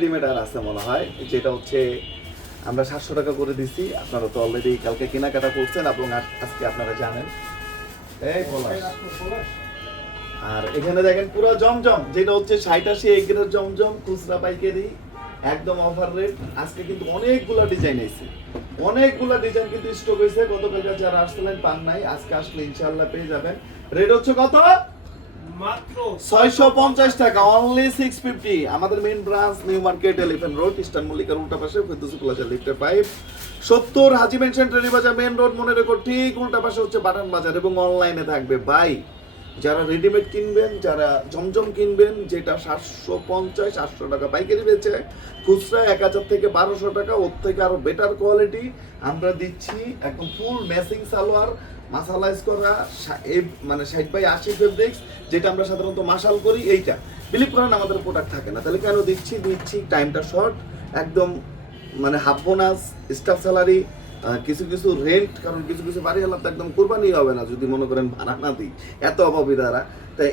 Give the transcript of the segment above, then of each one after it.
Readymade আছে মনে হয়, যেটা হচ্ছে আমরা সাতশো টাকা করে দিছি, আপনারা তো অলরেডি কালকে কেনাকাটা করছেন এবং আজকে আপনারা জানেন। আর এখানে দেখেন পুরো জমজম, যেটা হচ্ছে ষাট আশি এগ্রের জমজম খুচরা পাইকারি, একদম অফার রেট আজকে কিন্তু অনেকগুলো ডিজাইন এসেছে অনেকগুলো ডিজাইন কিন্তু স্টক হয়েছে। গতকাল যারা আসছিলেন পান নাই, আজকে আসলে ইনশাআল্লাহ পেয়ে যাবেন। রেট হচ্ছে কত? ছয়শো পঞ্চাশ টাকা অনলি সিক্স ফিফটি আমাদের main branch New Market Elephant Road Eastern মল্লিকার উল্টা পাশে ফেরদৌসি প্লাজা লিফটের পাইপ সত্তর হাজি মেনশন ট্রেনি বাজার মেইন রোড মনে রেখো, ঠিক উল্টা পাশে হচ্ছে বাটান বাজার এবং অনলাইনে থাকবে বাই যারা রেডিমেড কিনবেন, যারা জমজম কিনবেন, যেটা সাতশো পঞ্চাশ সাতশো টাকা পাইকারি বেচে, খুচরা এক হাজার থেকে বারোশো টাকা, ওর থেকে আরও বেটার কোয়ালিটি আমরা দিচ্ছি একদম ফুল ম্যাচিং সালোয়ার মাসালাইজ করা মানে ষাট বাই আশি ফেব্রিক্স যেটা আমরা সাধারণত মাসাল করি, এইটা। বিলিভ করেন, আমাদের প্রোডাক্ট থাকে না। তাহলে কেন দিচ্ছি? দিচ্ছি টাইমটা শর্ট একদম মানে হাফ বোনাস স্টাফ স্যালারি কিছু কিছু রেন্ট কারণ কিছু কিছু বাড়ি হলাম তো একদম কোরবানি হবে না, যদি মনে করেন ভাড়া না দিই। এত অভাবী দ্বারা। তাই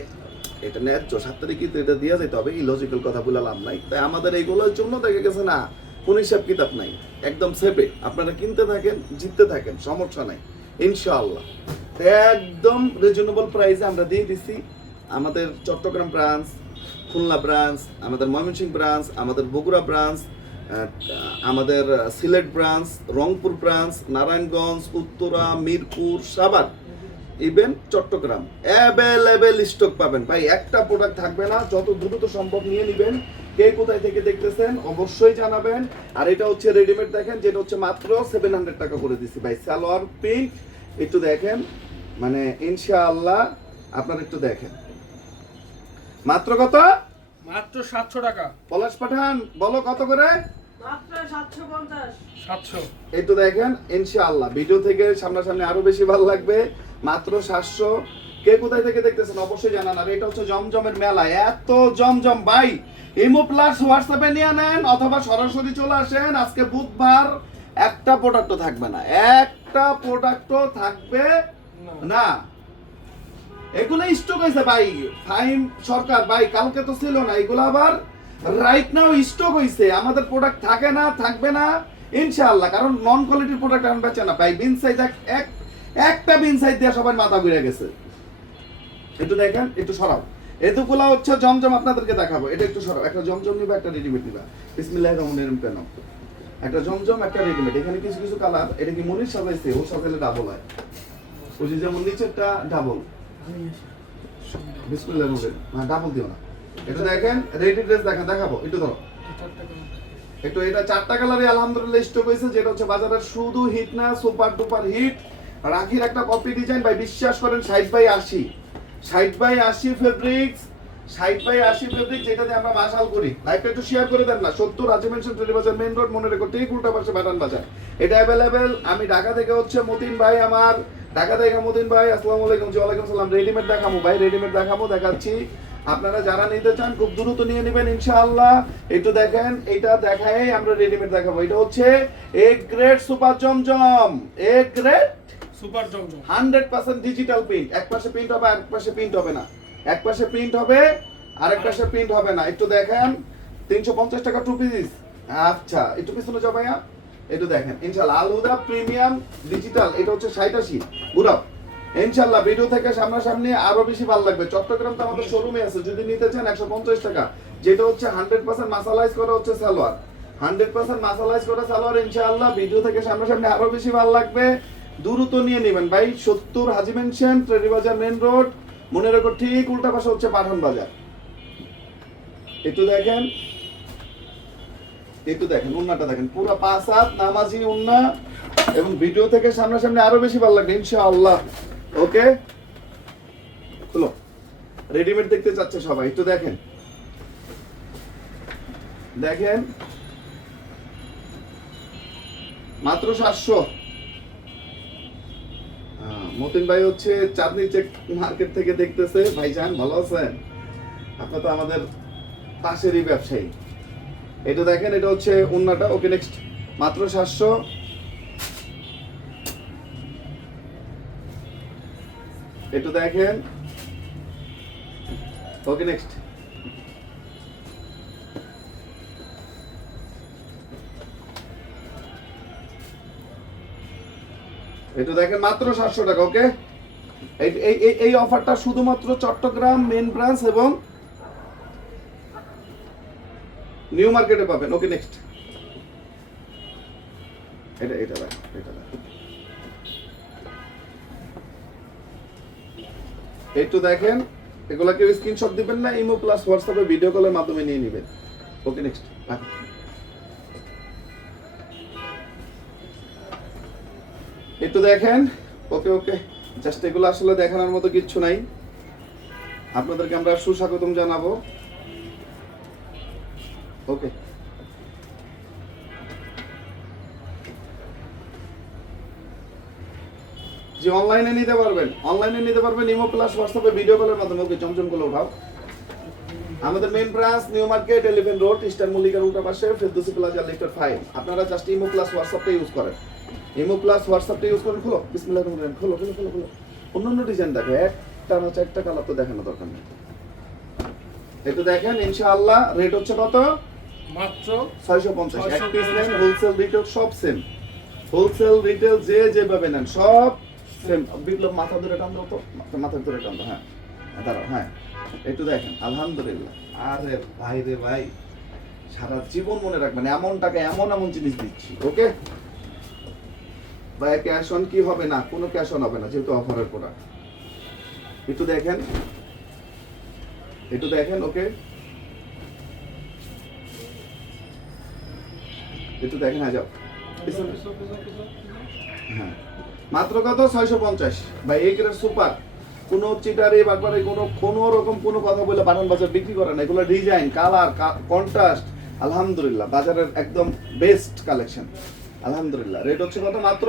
এটা ন্যায্য, সাত তারিখে তো এটা দেওয়া যেতে হবে ইলজিক্যাল কথা বলে লাভ নাই। তাই আমাদের এইগুলোর জন্য দেখা গেছে না, কোন হিসাব কিতাব নাই। একদম সেপে আপনারা কিনতে থাকেন, জিততে থাকেন, সমস্যা নাই। ইনশাআল্লাহ। একদম রিজনেবল প্রাইসে আমরা দিয়ে দিছি। আমাদের চট্টগ্রাম ব্রাঞ্চ খুলনা ব্রাঞ্চ আমাদের ময়মনসিংহ ব্রাঞ্চ আমাদের বগুড়া ব্রাঞ্চ আমাদের Sylhet branch Rangpur branch Narayanganj, Uttara, Mirpur, Savar. Even Chattogram. Available stock পাবেন। ভাই, একটা প্রোডাক্ট থাকবে না। যত দ্রুত সম্ভব নিয়ে নেবেন। কে কোথায় থেকে দেখতেছেন অবশ্যই জানাবেন। আর এটা হচ্ছে রেডিমেড দেখেন যেটা হচ্ছে মাত্র সেভেন হান্ড্রেড টাকা করে দিছি। ভাই সালোয়ার প্রিন্ট একটু দেখেন। মানে ইনশাআল্লাহ আপনারা একটু দেখেন। মাত্র কত? মাত্র সাতশো টাকা। পলাশ পাঠান বলো কত করে? সাতশো। একটু দেখেন ইনশাআল্লাহ। ভিডিও থেকে সামনাসামনি আরও বেশি ভালো লাগবে। মাত্র সাতশো। কে কোথায় থেকে দেখতেছেন? অবশ্যই জানান। আর এটা হচ্ছে জমজমের মেলা। এত জমজম, ভাই! ইমো প্লাস হোয়াটসঅ্যাপে নিয়ে নেন অথবা সরাসরি চলে আসেন। আজকে বুধবার একটা প্রোডাক্টও থাকবে না। একটা প্রোডাক্টও থাকবে না। এগুলো স্টক হয়েছে ভাই। ফাইন সরকার, ভাই, কালকে তো ছিল না। এগুলো আবার রাইট নাও স্টক হয়েছে আমাদের প্রোডাক্ট থাকে না, থাকবে না, ইনশাআল্লাহ। কারণ নন কোয়ালিটির প্রোডাক্ট এখন বেচে না। ভাই বিন সাইজ এক একটা বিন সাইজ দিয়ে সবাই মাথা ঘুরে গেছে। একটু দেখেন, একটু সরাও। এতগুলো হচ্ছে জমজম আপনাদেরকে দেখাবো। এটা একটু সরাও, একটা জমজম নিবা, একটা রেডিমেড নিবা। বিসমিল্লাহ রহমানির রহিম পেন একটা জমজম, একটা রেডিমেড এখানে কিছু কিছু কালার এটা কি মনির সাজাইছে? ও সাজাইলে ডাবল হয়। ওই যে যেমন নিচেরটা ডাবল বিসমিল্লাহ রহমানির রহিম। হ্যাঁ ডাবল দিও না। এটা দেখেন রেডি ড্রেস দেখেন, দেখাবো। একটু ধরো। একটু এটা চারটা কালারে আলহামদুলিল্লাহ স্টক হয়েছে, যেটা হচ্ছে বাজারের শুধু হিট না সুপার ডুপার হিট রাখির একটা কপি ডিজাইন ভাই, বিশ্বাস করেন ষাট বাই আশি। ষাট বাই আশি ফেব্রিক্স ষাট বাই আশি ফেব্রিক যেটাতে আমরা মাসাল করি। লাইভটা একটু শেয়ার করে দেন না, সত্তর রাজি মেনশন বাজার মেন রোড মনে রেখো, ঠিক উল্টা পাশে বাটান বাজার। এটা অ্যাভেলেবেল আমি ঢাকা থেকে হচ্ছে মতিন ভাই আমার। ঢাকা থেকে মতিন ভাই, আসসালামু আলাইকুম জি ওয়ালাইকুম সালাম রেডিমেড দেখাবো ভাই রেডিমেড দেখাবো দেখাচ্ছি। আপনারা যারা নিতে চান, খুব দ্রুত নিয়ে নেবেন, ইনশাআল্লাহ। একটু দেখেন এটা দেখাই আমরা রেডিমেড দেখাবো। এটা হচ্ছে A grade super Zamzam A grade super Zamzam. Hundred percent digital print এক পাশে প্রিন্ট হবে আর এক পাশে প্রিন্ট হবে না। এক পাশে প্রিন্ট হবে আর এক পাশে প্রিন্ট হবে না। একটু দেখেন, তিনশো পঞ্চাশ টাকা টু পিস আচ্ছা একটু পিছনে যাও ভাইয়া। একটু দেখেন ইনশাল্লাহ আলহুদা প্রিমিয়াম ডিজিটাল এটা হচ্ছে ইনশাল্লাহ ভিডিও থেকে সামনাসামনি আরও বেশি ভালো লাগবে। চট্টগ্রাম তো আমাদের শোরুমে আছে। যদি নিতে চান একশো পঞ্চাশ টাকা। যেটা হচ্ছে হান্ড্রেড পার্সেন্ট মাসালাইজ করা হচ্ছে সালোয়ার। হান্ড্রেড পার্সেন্ট মাসালাইজ করা সালোয়ার, ইনশাআল্লাহ ভিডিও থেকে সামনাসামনি আরও বেশি ভালো লাগবে। দ্রুত নিয়ে নেবেন। ভাই, সত্তর হাজি মেনশন বাজার মেন রোড। মনে রেখো ঠিক উল্টা পাশে হচ্ছে পাঠান বাজার। একটু দেখেন। একটু দেখেন, উন্নাটা দেখেন। পুরো পাঁচ হাত, নামাজি, উন্না। এবং ভিডিও থেকে সামনাসামনি আরও বেশি ভালো লাগবে, ইনশাআল্লাহ। ওকে? খুলো। রেডিমেড দেখতে চাচ্ছে সবাই, একটু দেখেন। দেখেন। মাত্র সাতশো। মতিন ভাই হচ্ছে চাঁদনি চেক মার্কেট থেকে দেখতেছে। ভাইজান, ভালো আছেন? আপনার তো আমাদের পাশেরই ব্যবসায়ী। এটা দেখেন, এটা হচ্ছে উন্নাটা। ওকে নেক্সট মাত্র সাতশো। এটা দেখেন। ওকে নেক্সট এটা দেখেন মাত্র সাতশো টাকা ওকে এই অফারটা শুধুমাত্র চট্টগ্রাম মেন ব্রাঞ্চ এবং নিউ মার্কেটে পাবেন। ওকে নেক্সট এটা এটা দেখ, এটা একটু দেখেন স্ক্রিনশট দিবেন না, ইমো প্লাস হোয়াটসঅ্যাপে ভিডিও কলের মাধ্যমে নিয়ে নেবেন। ওকে নেক্সট একটু দেখেন। ওকে ওকে। জাস্ট এগুলো আসলে দেখানোর মতো কিচ্ছু নাই। আপনাদেরকে আমরা সুস্বাগতম জানাব। ওকে। জি অনলাইনে নিতে পারবেন। অনলাইনে নিতে পারবেন ইমো প্লাস হোয়াটসঅ্যাপে ভিডিও কলের মাধ্যমে। ওকে করে উঠাও। আমাদের main branch new market elephant road eastern মল্লিকার উল্টা পাশে ফেরদৌসি প্লাজা লিফটের ফাইভ আপনারা জাস্ট ইমো প্লাস হোয়াটসঅ্যাপটা ইউজ করেন। ইমো প্লাস হোয়াটসঅ্যাপটা ইউজ করেন খোলো। বিসমিল্লাহির রহমানির রহিম খোলো খোলো খোলো খোলো। অন্য অন্য ডিজাইন দেখো একটা না চারটা কালার তো দেখানো দরকার নেই। একটু দেখেন ইনশাআল্লাহ রেট হচ্ছে কত? মাত্র ছয়শো পঞ্চাশ। এক 650 পিস নেন হোলসেল রিটেল সব সেম হোলসেল রিটেল যে যেভাবে নেন সব সেম বিপ্লব মাথা ধরে টান তো? মাথা- ধরে টান দাও হ্যাঁ দাঁড়াও হ্যাঁ। একটু দেখেন আলহামদুলিল্লাহ। আরে ভাই রে ভাই সারা জীবন মনে রাখবেন এমন টাকা এমন এমন জিনিস দিচ্ছি ওকে ক্যাশ অন কি হবে না, কোনো ক্যাশ অন হবে না, যেহেতু অফারের প্রোডাক্ট একটু দেখেন। একটু দেখেন ওকে একটু দেখেন হ্যাঁ যাও। হ্যাঁ। মাত্র কত? ছয়শো পঞ্চাশ। ভাই, এই সুপার কোনো চিটারি বাটবারে কোনো কোনো রকম কোনো কথা বলে বানান বাজার বিক্রি করে না। এগুলো ডিজাইন কালার কন্ট্রাস্ট আলহামদুলিল্লাহ, বাজারের একদম বেস্ট কালেকশন আলহামদুলিল্লাহ। রেট হচ্ছে কত মাত্র?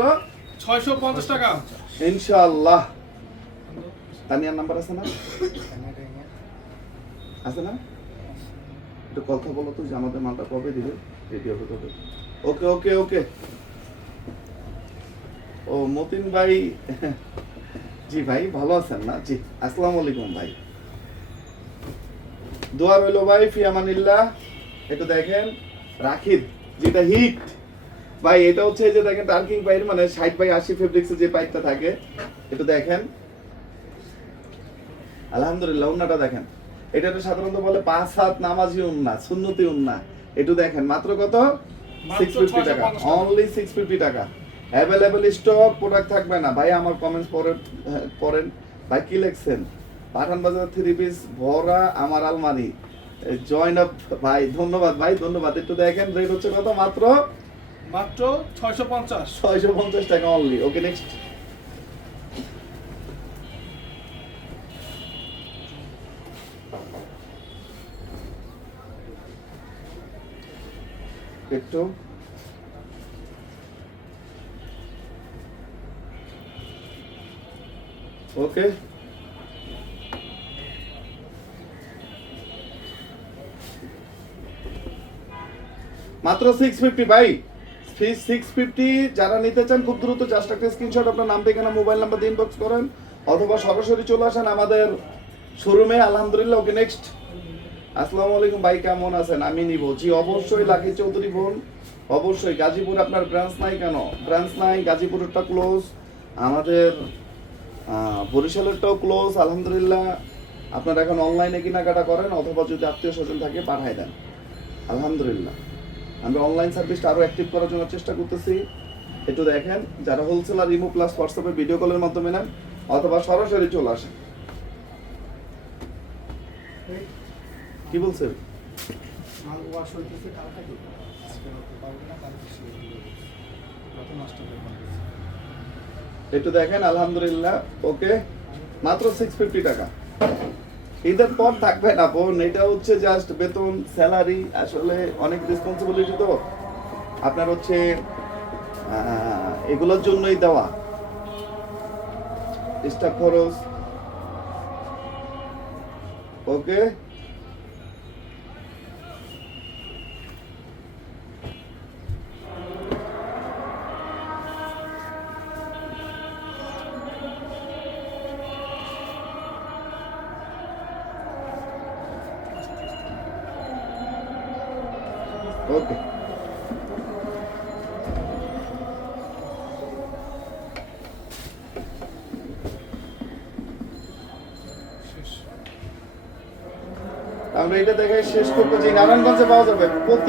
ছয়শো পঞ্চাশ টাকা। ইনশাআল্লাহ। তানিয়ার নাম্বার আছে না? আছে না? একটু কথা বলো তো যে আমাদের মালটা কবে দিবে? রেডি হবে। কবে ওকে ওকে ওকে ও মতিন ভাই জি ভাই ভালো আছেন না? জি আসসালামু আলাইকুম ভাই। দোয়া রইল ভাই ফি আমানিল্লাহ একটু দেখেন রাখিদ যেটা হিট। ভাই এটা হচ্ছে যে দেখেন টার্কিং পাইপ মানে ষাট বাই আশি ফেব্রিক্স যে পাইপটা থাকে একটু দেখেন। আলহামদুলিল্লাহ উন্নাটা দেখেন। এটা তো সাধারণত বলে পাঁচ হাত নামাজি উন্না সুন্নতি উন্না। একটু দেখেন মাত্র কত? সিক্স ফিফটি টাকা। 650 টাকা। অনলি সিক্স ফিফটি টাকা। অ্যাভেলেবেল স্টক প্রোডাক্ট থাকবে না। ভাই আমার কমেন্টস হ্যাঁ, পড়েন। ভাই কি লিখছেন? পাঠান বাজার থ্রি পিস ভরা আমার আলমারি। জয়েন আপ ভাই ধন্যবাদ ভাই ধন্যবাদ। একটু দেখেন রেট হচ্ছে কত? মাত্র মাত্র ছয়শো পঞ্চাশ। ছয়শো পঞ্চাশ টাকা অনলি ওকে নেক্সট একটু। ওকে মাত্র সিক্স ফিফটি ভাই। সিক্স ফিফটি, যারা নিতে চান, খুব দ্রুত জাস্ট স্ক্রিনশট আপনার নাম ঠিকানা মোবাইল নাম্বার দিয়ে ইনবক্স করেন, অথবা সরাসরি চলে আসেন আমাদের শোরুমে আলহামদুলিল্লাহ, ওকে নেক্সট আসসালামু আলাইকুম, ভাই, কেমন আছেন? আমি নিব। জি, অবশ্যই, লাকি চৌধুরী বোন। অবশ্যই, গাজীপুর আপনার ব্রাঞ্চ নাই কেন? ব্রাঞ্চ নাই, গাজীপুরেরটা ক্লোজ আমাদের বরিশালেরটাও ক্লোজ আলহামদুলিল্লাহ। আপনারা এখন অনলাইনে কেনাকাটা করেন, অথবা যদি আত্মীয় স্বজন থাকে পাঠাই দেন। আলহামদুলিল্লাহ। আমরা অনলাইন সার্ভিসটা আরও অ্যাক্টিভ করার জন্য চেষ্টা করতেছি। একটু দেখেন যারা হোলসেলার ইমো প্লাস হোয়াটসঅ্যাপে ভিডিও কলের মাধ্যমে নেন অথবা সরাসরি চলে আসেন। কি বলছেন। একটু দেখেন আলহামদুলিল্লাহ ওকে মাত্র সিক্স ফিফটি টাকা। ঈদের পর থাকবে না, বোন। এটা হচ্ছে জাস্ট বেতন স্যালারি আসলে অনেক রেসপন্সিবিলিটি তো। আপনার হচ্ছে এগুলোর জন্যই দেওয়া। স্টাফ খরচ। ওকে ওকে। আমরা এটা দেখে শেষ করব যে নারায়ণগঞ্জে পাওয়া যাবে। প্রতি